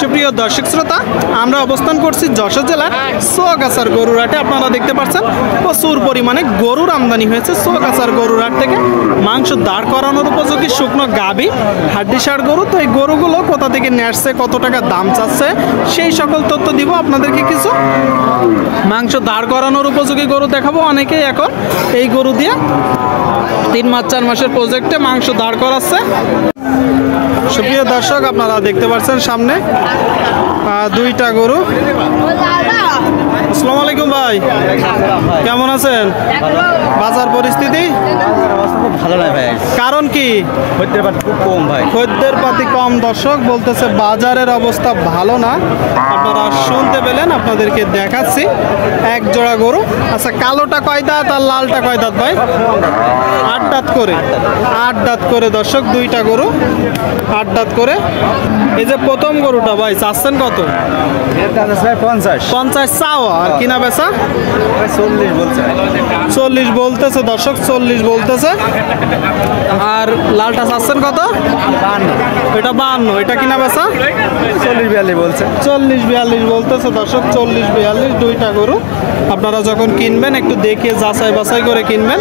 সুপ্রিয় দর্শক শ্রোতা, আমরা অবস্থান করছি যশোর জেলার সোয়াগাছার গরুর হাটে। আপনারা দেখতে পাচ্ছেন প্রচুর পরিমাণে গরুর আমদানি হয়েছে সোয়াগাছার গরুর হাট থেকে। মাংস দাঁড় করানোর উপযোগী শুকনো গাভী হাড্ডিসার গরু। তো এই গরুগুলো কোথা থেকে নিয়ে আসছে, কত টাকা দাম চাচ্ছে, সেই সকল তথ্য দিব আপনাদেরকে। কিছু মাংস দাঁড় করানোর উপযোগী গরু দেখাবো। অনেকেই এখন এই গরু দিয়ে 3 মাস 4 মাসের প্রজেক্টে মাংস দাঁড় করাচ্ছে। সুপ্রিয় দর্শক, আপনারা দেখতে পাচ্ছেন সামনে 2টা গরু। আসসালামু আলাইকুম ভাই, কেমন আছেন? বাজার পরিস্থিতি খুব ভালো নয় ভাই। কারণ কি? খদ্দের পাতি খুব কম ভাই। খদ্দের পাতি কম। দর্শক বলতেছে বাজারের অবস্থা ভালো না। আপনারা শুনতে পেলেন, আপনাদেরকে দেখাচ্ছি এক জোড়া গরু। আচ্ছা, কালোটা কয় দাঁত আর লালটা কয় দাঁত ভাই? 8 দাঁত করে। 8 দাঁত করে দর্শক, 2টা গরু 8 দাঁত করে। এই যে প্রথম গরুটা ভাই চাচ্ছেন কত? 50 চাওয়া, আর কিনা বেচা 40 বলছে। 40 বলতেছে দর্শক, 40 বলতেছে। আর লালটা চাচ্ছেন কত? 52। এটা 52। এটা কিনা বেচা 40-42 বলছে। 40-42 বলতেছে দর্শক, 40-42 2টা গরু। আপনারা যখন কিনবেন একটু দেখে যাচাই বাছাই করে কিনবেন।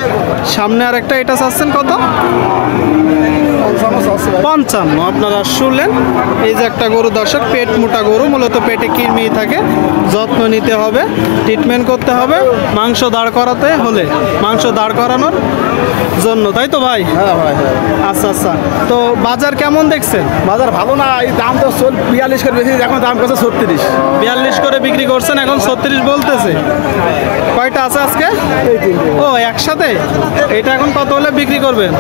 সামনে আর একটা, এটা চাচ্ছেন কত? 55। আপনারা শুনলেন, এই যে একটা গরু দর্শক, পেট মোটা গরু, মূলত পেটে কৃমি থাকে, যত্ন নিতে হবে, ট্রিটমেন্ট করতে হবে মাংস দাঁড় করাতে হলে, মাংস দাঁড় করানোর জন্য, তাই তো ভাই? হ্যাঁ ভাই। আচ্ছা আচ্ছা, তো বাজার কেমন দেখছেন? বাজার ভালো না, এই দাম তো 42 করে বেশি, এখন দাম করছে 36। 42 করে বিক্রি করছেন, এখন 36 বলতেছে। কয়টা আছে আজকে? ও একসাথে। এটা এখন কত হলে বিক্রি করবেন?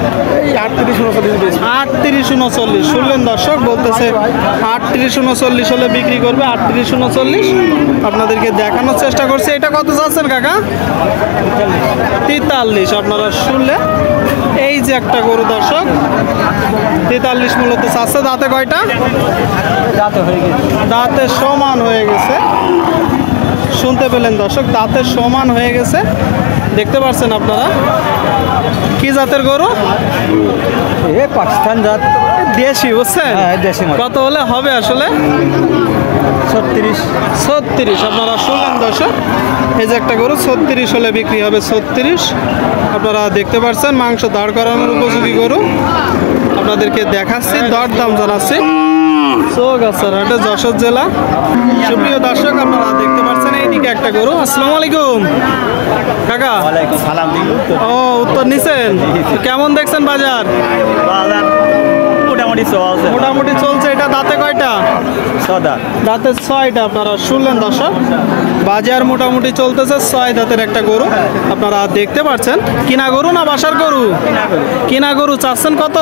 এই 38-39। 38-39 শুনলেন দর্শক, বলতেছে 38-39 হলে বিক্রি করবে। 38-39 আপনাদেরকে দেখানোর চেষ্টা করছে। এটা কত চাচ্ছেন কাকা? 43। আপনারা শুনলেন, এই যে একটা গরু দর্শক, 43 মূলত চাচ্ছে। দাঁতে কয়টা? দাঁতে সমান হয়ে গেছে। শুনতে পেলেন দর্শক, দাঁতে সমান হয়ে গেছে। দেখতে পাচ্ছেন আপনারা। কি জাতের গরু? পাকিস্তান জাত, দেশি, বুঝছেন? দেশি। কত হলে হবে আসলে? 36। আপনারা শুনলেন দর্শক, এই যে একটা গরু 36 হলে বিক্রি হবে। 36 আপনারা দেখতে পাচ্ছেন, মাংস দাঁড় করানোর উপযোগী গরু। আপনাদেরকে দেখাচ্ছি, দরদাম জানাচ্ছি। সোয়াগাছার হাটে, যশোর জেলা। সুপ্রিয় দর্শক, আপনারা দেখতে পাচ্ছেন এইদিকে একটা গরু। আসসালামু আলাইকুম কাকা। ওয়ালাইকুম সালাম। ও, উত্তর নিছেন? কেমন দেখছেন বাজার? বাজার মোটামুটি চলছে। এটা দাঁতে কয়টা? দাঁতে 6টা। আপনারা শুনলেন দর্শক, বাজার মোটামুটি চলতেছে। 6 দাঁতের একটা গরু আপনারা দেখতে পাচ্ছেন। কিনা গরু না বাসার গরু? কিনা গরু। চাচ্ছেন কত?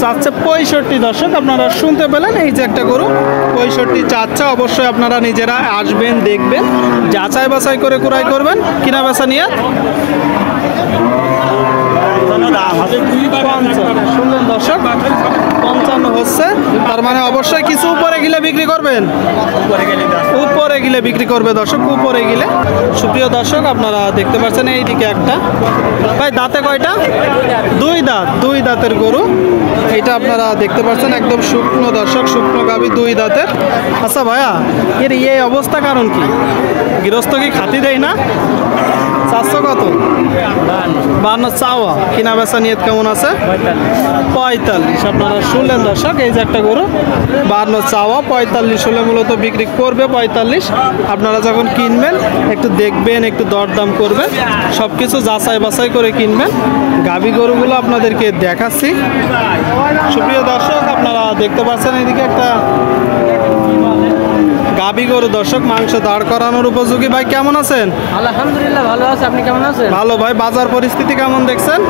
চাচ্ছে 65 দর্শক। আপনারা শুনতে পেলেন, এই যে একটা গরু 65 চাচ্ছে। অবশ্যই আপনারা নিজেরা আসবেন, দেখবেন, যাচাই বাছাই করে ক্রয় করবেন। কিনা বেচা নিয়ে শুনলেন দর্শক, 55 হচ্ছে। তার মানে অবশ্যই কিছু উপরে গেলে বিক্রি করবেন। উপরে গেলে বিক্রি করবে দর্শক, উপরে গেলে। সুপ্রিয় দর্শক, আপনারা দেখতে পাচ্ছেন এইদিকে একটা। ভাই দাঁতে কয়টা? 2 দাঁত। 2 দাঁতের গরু এটা আপনারা দেখতে পাচ্ছেন, একদম শুকনো দর্শক, শুকনো গাভী, 2 দাঁতের। আচ্ছা ভাইয়া, এর এই অবস্থা কারণ কি? গৃহস্থ কি খাতি দেয় না? 400 কত? 52 চাওয়া। কিনা বেচা নিয়ত কেমন আছে? 45। আপনারা শুনলেন দর্শক, এই যে একটা গরু 52 চাওয়া, 45 হলে মূলত বিক্রি করবে। 45 আপনারা যখন কিনবেন একটু দেখবেন, একটু দরদাম করবেন, সব কিছু যাচাই বাছাই করে কিনবেন। গাভী গরুগুলো আপনাদেরকে দেখাচ্ছি। সুপ্রিয় দর্শক, আপনারা দেখতে পাচ্ছেন এদিকে একটা গাভী গরু দর্শক, মাংস দাঁড় করানোর উপযোগী। ভাই কেমন আছেন? আলহামদুলিল্লাহ ভালো আছে, আপনি কেমন আছেন? ভালো ভাই। বাজার পরিস্থিতি কেমন দেখছেন?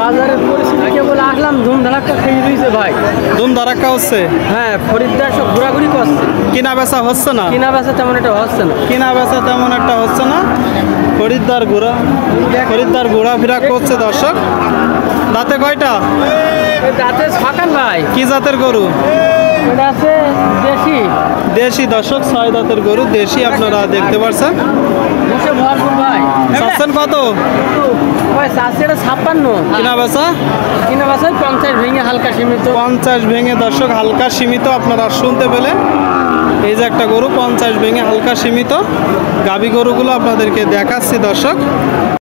বাজারের পরিস্থিতি কেবল আসলাম, ধুম ধারাক্কা খেয়ে রয়েছে ভাই। ধুম ধারাক্কা হচ্ছে? হ্যাঁ, খরিদ্দার সব ঘোরাঘুরি করছে। কিনা বেচা হচ্ছে না? কিনা বেচা তেমন একটা হচ্ছে না। কিনা বেচা তেমন একটা হচ্ছে না। খরিদ্দার ঘোরাফেরা করছে দর্শক। দাঁতে কয়টা? দাঁতে ফাঁকান ভাই। কি জাতের গরু? এটা আছে দেশি। দেশি দর্শক, 6 দাঁতের গরু, দেশি। আপনারা দেখতে পাচ্ছেন। ভরপুর ভাই। চাচ্ছেন কত? ওই চাষি এটা 56 কিনা বেচা কিনা বাসায় 50 ভেঙে হালকা সীমিত 50 ভেঙে দর্শক হালকা সীমিত আপনারা শুনতে পেলেন। এই যে একটা গরু 50 ভেঙে হালকা সীমিত। গাভী গরুগুলো আপনাদেরকে দেখাচ্ছি দর্শক।